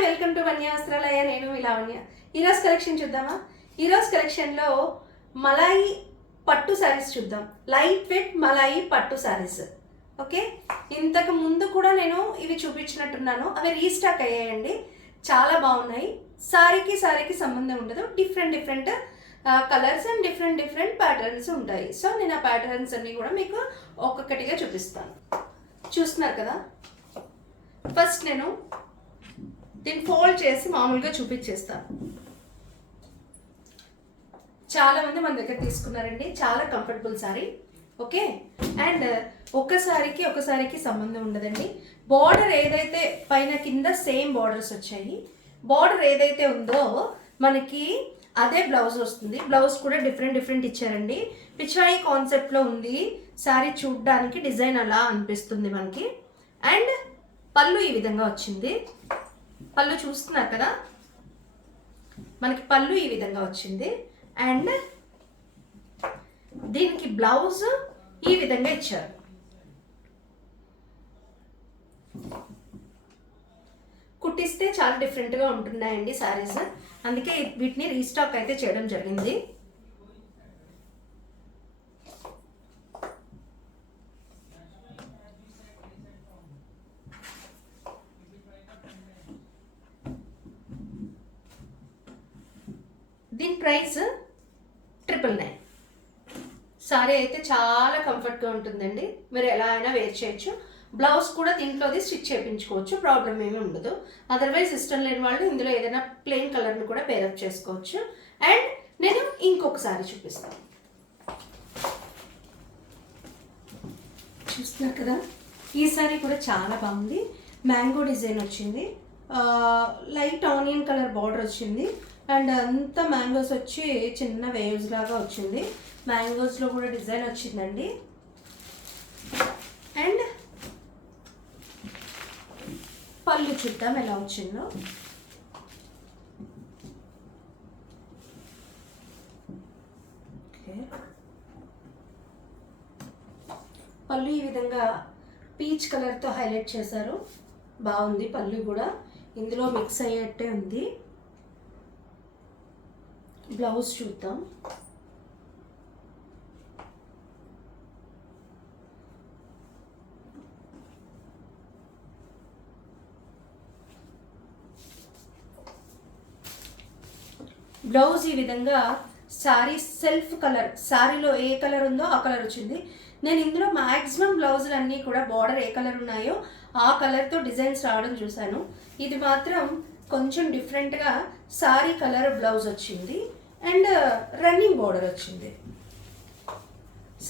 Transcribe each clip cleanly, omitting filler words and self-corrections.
Hi, welcome to వన్య వస్త్రాలయ. నేను లావణ్య. ఈరోజు కలెక్షన్ చూద్దామా? ఈరోజు కలెక్షన్లో మలాయి పట్టు శారీస్ చూద్దాం. లైట్ వెయిట్ మలాయి పట్టు శారీస్. ఓకే, ఇంతకు ముందు కూడా నేను ఇవి చూపించినట్టున్నాను, అవి రీస్టాక్ అయ్యాయండి. చాలా బాగున్నాయి. శారీకి సంబంధం ఉండదు, different colours and different patterns ఉంటాయి. సో నేను ఆ ప్యాటర్న్స్ అన్నీ కూడా మీకు ఒక్కొక్కటిగా చూపిస్తాను. చూస్తున్నారు కదా, ఫస్ట్ నేను దీన్ని ఫోల్డ్ చేసి మామూలుగా చూపించేస్తాను. చాలా మంది మన దగ్గర తీసుకున్నారండి, చాలా కంఫర్టబుల్ సారీ. ఓకే, అండ్ ఒకసారికి సంబంధం ఉండదండి. బార్డర్ ఏదైతే పైన కింద సేమ్ బార్డర్స్ వచ్చాయి, బార్డర్ ఏదైతే ఉందో మనకి అదే బ్లౌజ్ వస్తుంది. బ్లౌజ్ కూడా డిఫరెంట్ ఇచ్చారండి. పిచాయి కాన్సెప్ట్లో ఉంది సారీ. చూడ్డానికి డిజైన్ అలా అనిపిస్తుంది మనకి. అండ్ పళ్ళు ఈ విధంగా వచ్చింది. పళ్ళు చూస్తున్నారు కదా, మనకి పళ్ళు ఈ విధంగా వచ్చింది. అండ్ దీనికి బ్లౌజ్ ఈ విధంగా ఇచ్చారు. కుట్టిస్తే చాలా డిఫరెంట్గా ఉంటున్నాయండి శారీస్, అందుకే వీటిని రీస్టాక్ అయితే చేయడం జరిగింది. దీని ప్రైస్ 999. సారీ అయితే చాలా కంఫర్ట్గా ఉంటుందండి, మీరు ఎలా అయినా వేర్ చేయొచ్చు. బ్లౌజ్ కూడా దీంట్లోది స్టిచ్ చేయించుకోవచ్చు, ప్రాబ్లం ఏమీ ఉండదు. అదర్వైజ్ ఇష్టం లేని వాళ్ళు ఇందులో ఏదైనా ప్లెయిన్ కలర్ని కూడా పేరప్ చేసుకోవచ్చు. అండ్ నేను ఇంకొక సారీ చూపిస్తాను. చూస్తున్నారు కదా, ఈ సారీ కూడా చాలా బాగుంది. మ్యాంగో డిజైన్ వచ్చింది, లైట్ ఆనియన్ కలర్ బార్డర్ వచ్చింది. అండ్ అంతా మ్యాంగోస్ వచ్చి చిన్న వేవ్స్ లాగా వచ్చింది. మ్యాంగోస్లో కూడా డిజైన్ వచ్చిందండి. అండ్ పళ్ళు చూద్దాం ఎలా వచ్చిందో. ఓకే, పళ్ళు ఈ విధంగా పీచ్ కలర్తో హైలైట్ చేశారు. బాగుంది. పళ్ళు కూడా ఇందులో మిక్స్ అయ్యేట్టే ఉంది. బ్లౌజ్ చూద్దాం. బ్లౌజ్ ఈ విధంగా శారీ సెల్ఫ్ కలర్, శారీలో ఏ కలర్ ఉందో ఆ కలర్ వచ్చింది. నేను ఇందులో మ్యాక్సిమం బ్లౌజులు అన్నీ కూడా బార్డర్ ఏ కలర్ ఉన్నాయో ఆ కలర్తో డిజైన్స్ రావడం చూశాను. ఇది మాత్రం కొంచెం డిఫరెంట్గా శారీ కలర్ బ్లౌజ్ వచ్చింది అండ్ రన్నింగ్ బార్డర్ వచ్చింది.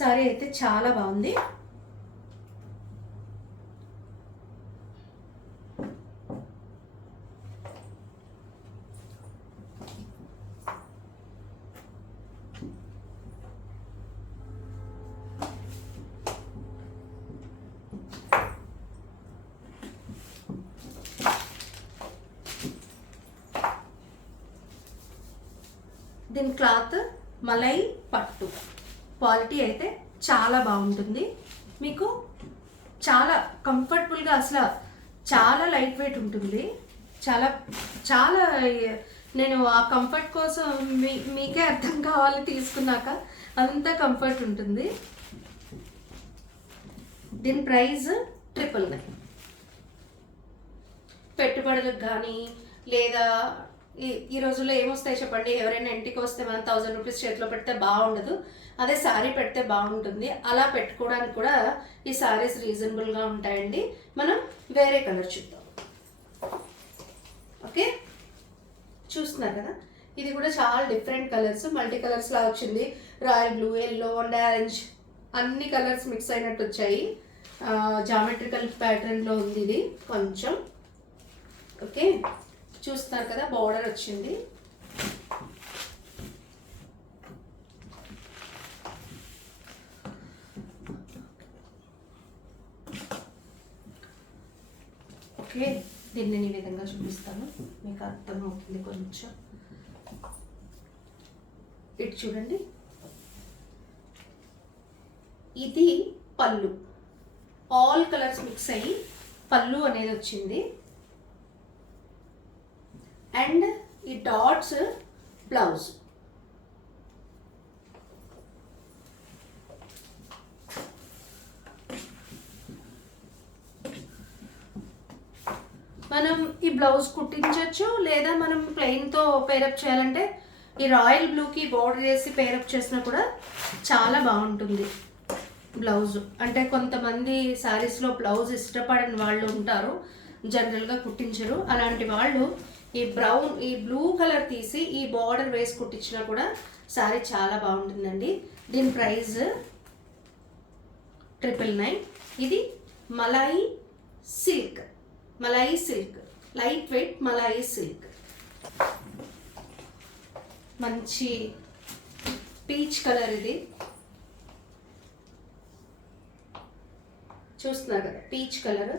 శారీ అయితే చాలా బాగుంది. దీని క్లాత్ మలై పట్టు క్వాలిటీ అయితే చాలా బాగుంటుంది. మీకు చాలా కంఫర్టబుల్గా, అసలు చాలా లైట్ వెయిట్ ఉంటుంది. చాలా నేను ఆ కంఫర్ట్ కోసం మీకే అర్థం కావాలి తీసుకున్నాక, అంత కంఫర్ట్ ఉంటుంది. దీని ప్రైస్ 999. పెట్టుబడులకు కానీ లేదా ఈ రోజుల్లో ఏమొస్తాయి చెప్పండి, ఎవరైనా ఇంటికి వస్తే మనం 1000 రూపీస్ చేతిలో పెడితే బాగుండదు, అదే శారీ పెడితే బాగుంటుంది. అలా పెట్టుకోవడానికి కూడా ఈ శారీస్ రీజనబుల్గా ఉంటాయండి. మనం వేరే కలర్ చూద్దాం. ఓకే, చూస్తున్నారు కదా, ఇది కూడా చాలా డిఫరెంట్ కలర్స్, మల్టీ కలర్స్ లా వచ్చింది. Royal blue, yellow and orange అన్ని కలర్స్ మిక్స్ అయినట్టు వచ్చాయి. జామెట్రికల్ ప్యాటర్న్లో ఉంది ఇది కొంచెం. ఓకే, చూస్తున్నారు కదా, బార్డర్ వచ్చింది. ఓకే, దీన్ని నేను ఈ విధంగా చూపిస్తాను, మీకు అర్థమవుతుంది కొంచెం. ఇటు చూడండి, ఇది పళ్ళు, ఆల్ కలర్స్ మిక్స్ అయ్యి పళ్ళు అనేది వచ్చింది. అండ్ ఈ డాట్స్ బ్లౌజ్. మనం ఈ బ్లౌజ్ కుట్టించవచ్చు, లేదా మనం ప్లెయిన్తో పేరప్ చేయాలంటే ఈ రాయల్ బ్లూకి బోర్డర్ వేసి పేరప్ చేసినా కూడా చాలా బాగుంటుంది బ్లౌజ్. అంటే కొంతమంది శారీస్లో బ్లౌజ్ ఇష్టపడని వాళ్ళు ఉంటారు, జనరల్గా కుట్టించరు. అలాంటి వాళ్ళు ఈ బ్లూ కలర్ తీసి ఈ బార్డర్ వేసి కుట్టించినా కూడా శారీ చాలా బాగుంటుందండి. దీని ప్రైస్ 999. ఇది malai silk, light weight malai silk. మంచి పీచ్ కలర్, ఇది చూస్తున్నారు కదా, పీచ్ కలర్,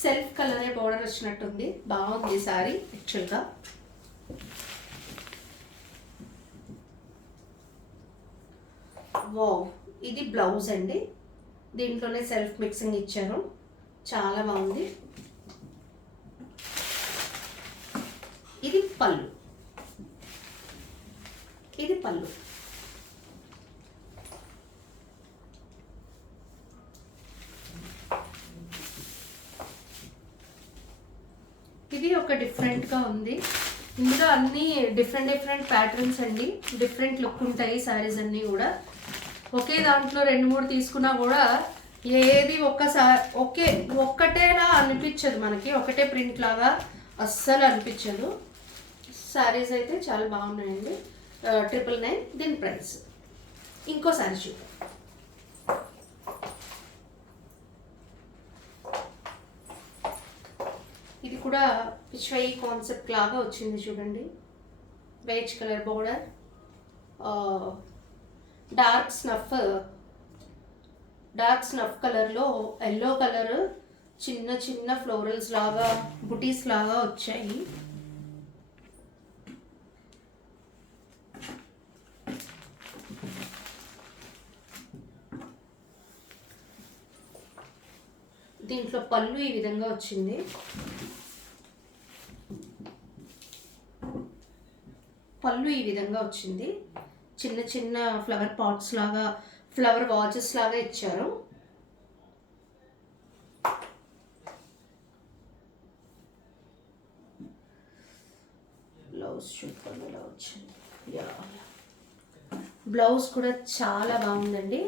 సెల్ఫ్ కలరే బోర్డర్ వచ్చినట్టుంది. బాగుంది సారీ యాక్చువల్గా. వావ్, ఇది బ్లౌజ్ అండి. దీంట్లోనే సెల్ఫ్ మిక్సింగ్ ఇచ్చారు, చాలా బాగుంది. ఇది పళ్ళు, ఇది పళ్ళు. ఇది ఒక డిఫరెంట్గా ఉంది. ఇందులో అన్నీ డిఫరెంట్ ప్యాటర్న్స్ అండి, డిఫరెంట్ లుక్ ఉంటాయి శారీస్ అన్నీ కూడా. ఒకే దాంట్లో 2-3 తీసుకున్నా కూడా ఏది ఒక్కటేలా అనిపించదు మనకి, ఒకటే ప్రింట్ లాగా అస్సలు అనిపించదు. శారీస్ అయితే చాలా బాగున్నాయండి. 999 దీని ప్రైస్. ఇంకో శారీ చూద్దాం. ఇది కూడా పిచ్వై కాన్సెప్ట్ లాగా వచ్చింది చూడండి. Beige colour border, dark snuff కలర్లో ఎల్లో కలర్ చిన్న చిన్న ఫ్లోరల్స్ లాగా బుటీస్ లాగా వచ్చాయి. దీంట్లో పళ్ళు ఈ విధంగా వచ్చింది. చిన్న చిన్న ఫ్లవర్ పాట్స్ లాగా, ఫ్లవర్ వాచెస్ లాగా ఇచ్చారు. బ్లౌజ్ చూడండి ఎలా వచ్చింది. బ్లౌజ్ కూడా చాలా బాగుందండి,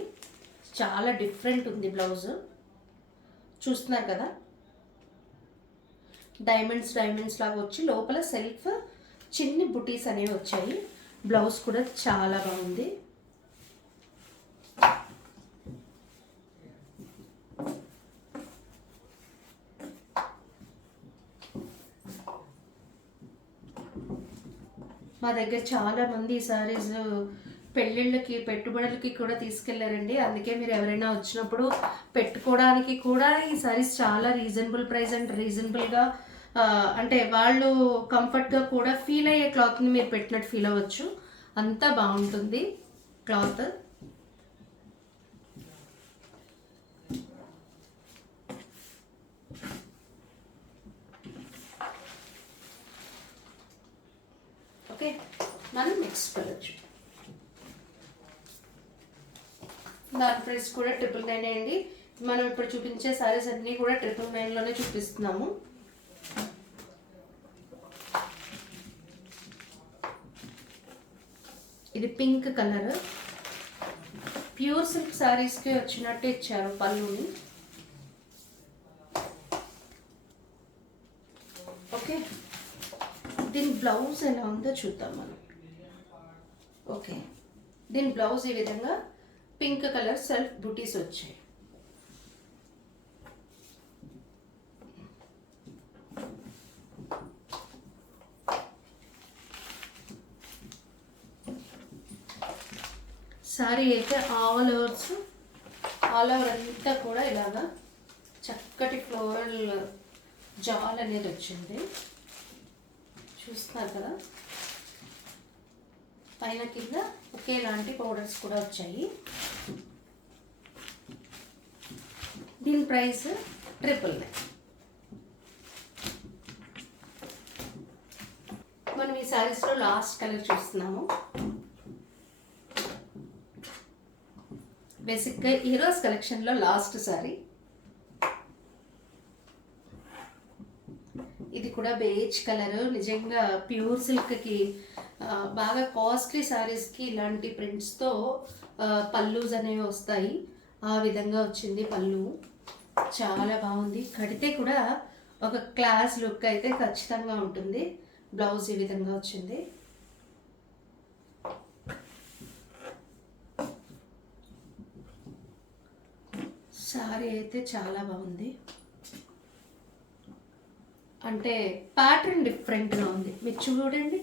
చాలా డిఫరెంట్ ఉంది బ్లౌజ్. చూస్తున్నారు కదా, డైమండ్స్ లాగా వచ్చి లోపల సెల్ఫ్ చిన్ని బుటీస్ అనేవి వచ్చాయి. బ్లౌజ్ కూడా చాలా బాగుంది. మా దగ్గర చాలా మంది ఈ సారీస్ పెళ్ళిళ్ళకి పెట్టుబడులకి కూడా తీసుకెళ్లారండి. అందుకే మీరు ఎవరైనా వచ్చినప్పుడు పెట్టుకోవడానికి కూడా ఈ సారీస్ చాలా రీజనబుల్ ప్రైస్ అండ్ రీజనబుల్గా, అంటే వాళ్ళు కంఫర్ట్గా కూడా ఫీల్ అయ్యే క్లాత్ని మీరు పెట్టినట్టు ఫీల్ అవ్వచ్చు. అంతా బాగుంటుంది క్లాత్. ఓకే, మనం నెక్స్ట్ కలర్ చూద్దాం. దాని ప్రైస్ కూడా 999 అండి. మనం ఇప్పుడు చూపించే సారీస్ అన్నీ కూడా 999లోనే చూపిస్తున్నాము. ఇది పింక్ కలర్, ప్యూర్ సిల్క్ సారీస్కి వచ్చినట్టు ఇచ్చారు పళ్ళుని. ఓకే, దీని బ్లౌజ్ ఎలా ఉందో చూద్దాం మనం. ఓకే, దీని బ్లౌజ్ ఈ విధంగా పింక్ కలర్ సెల్ఫ్ బుటీస్ వచ్చాయి. సారీ అయితే ఆల్ ఓవర్ అంతా కూడా ఇలాగా చక్కటి ఫ్లోరల్ జాల్ అనేది వచ్చింది. చూస్తున్నారు కదా, పైన కింద ఒకేలాంటి పౌడర్స్ కూడా వచ్చాయి. దీని ప్రైస్ 999. శారీస్లో లాస్ట్ కలర్ చూస్తున్నాము. బేసిక్గా హీరోస్ కలెక్షన్లో లాస్ట్ శారీ. ఇది కూడా బేజ్ కలర్. నిజంగా ప్యూర్ సిల్క్కి బాగా కాస్ట్లీ శారీస్కి ఇలాంటి ప్రింట్స్తో పల్లూస్ అనేవి వస్తాయి. ఆ విధంగా వచ్చింది పళ్ళు. చాలా బాగుంది. కడితే కూడా ఒక క్లాస్ లుక్ అయితే ఖచ్చితంగా ఉంటుంది. బ్లౌజ్ ఈ విధంగా వచ్చింది. సారీ అయితే చాలా బాగుంది. అంటే ప్యాటర్న్ డిఫరెంట్గా ఉంది. మీరు చూడండి,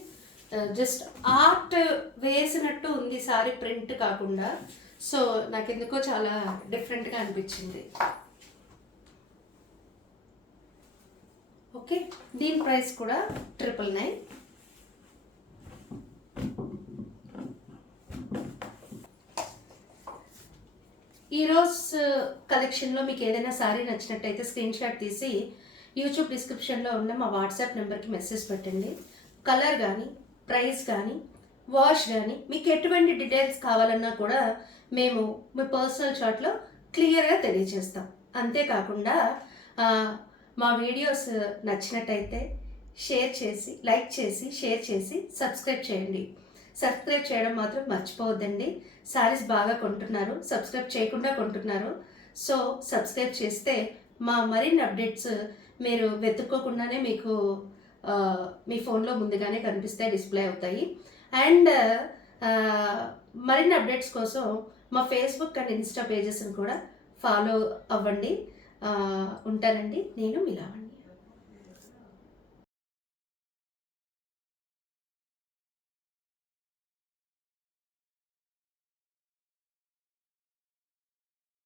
జస్ట్ ఆర్ట్ వేసినట్టు ఉంది సారీ, ప్రింట్ కాకుండా. సో నాకు ఎందుకో చాలా డిఫరెంట్గా అనిపించింది. ఓకే, దీని ప్రైస్ కూడా 999. ఈరోజు కలెక్షన్లో మీకు ఏదైనా సారీ నచ్చినట్టయితే స్క్రీన్ షాట్ తీసి యూట్యూబ్ డిస్క్రిప్షన్లో ఉన్న మా వాట్సాప్ నెంబర్కి మెసేజ్ పెట్టండి. కలర్ కానీ, ప్రైస్ కానీ, వాష్ కానీ, మీకు ఎటువంటి డీటెయిల్స్ కావాలన్నా కూడా మేము మీ పర్సనల్ షాట్లో క్లియర్గా తెలియజేస్తాం. అంతేకాకుండా మా వీడియోస్ నచ్చినట్టయితే షేర్ చేసి, లైక్ చేసి, షేర్ చేసి సబ్స్క్రైబ్ చేయండి. సబ్స్క్రైబ్ చేయడం మాత్రం మర్చిపోవద్దండి. సారీస్ బాగా కొంటున్నారు, సబ్స్క్రైబ్ చేయకుండా కొంటున్నారు. సో సబ్స్క్రైబ్ చేస్తే మా మరిన్ని అప్డేట్స్ మీరు వెతుక్కోకుండానే మీకు మీ ఫోన్లో ముందుగానే కనిపిస్తాయి, డిస్ప్లే అవుతాయి. అండ్ మరిన్ని అప్డేట్స్ కోసం మా ఫేస్బుక్ అండ్ ఇన్స్టా పేజెస్ని కూడా ఫాలో అవ్వండి. ఉంటానండి. నేను మిలావండి.